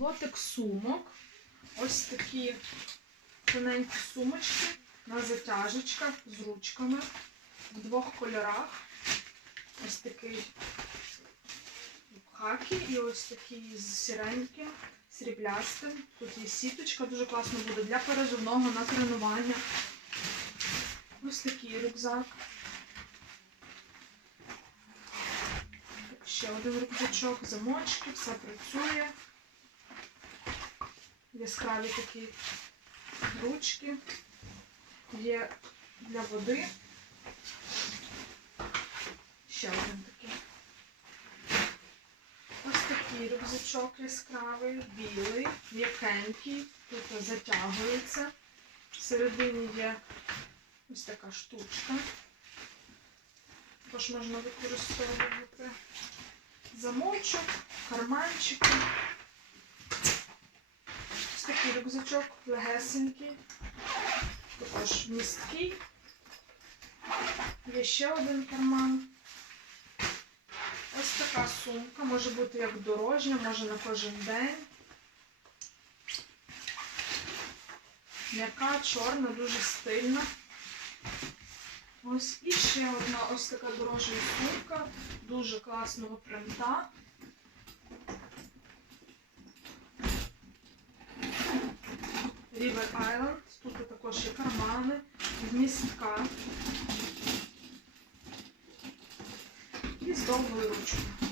Лотик сумок. Ось такі тоненькі сумочки на затяжечках з ручками в двох кольорах. Ось такий хакі і ось такий з сіреньким, сріблястим. Тут є сіточка, дуже класно буде для перезувного на тренування. Ось такий рюкзак. Ще один рюкзачок, замочки, все працює. Яскраві такі ручки. Є для води. Ще один такий. Ось такий рюкзачок яскравий, білий, м'якенький, тут затягується. Всередині є ось така штучка. Також можна використовувати замочок, карманчики. Такий рюкзачок легесенький, також місткий. Є ще один карман. Ось така сумка, може бути як дорожня, може на кожен день. М'яка, чорна, дуже стильна. Ось і ще одна ось така дорожня сумка, дуже класного принта. River Island. Тут також є кармани, містка І з довгою ручкою.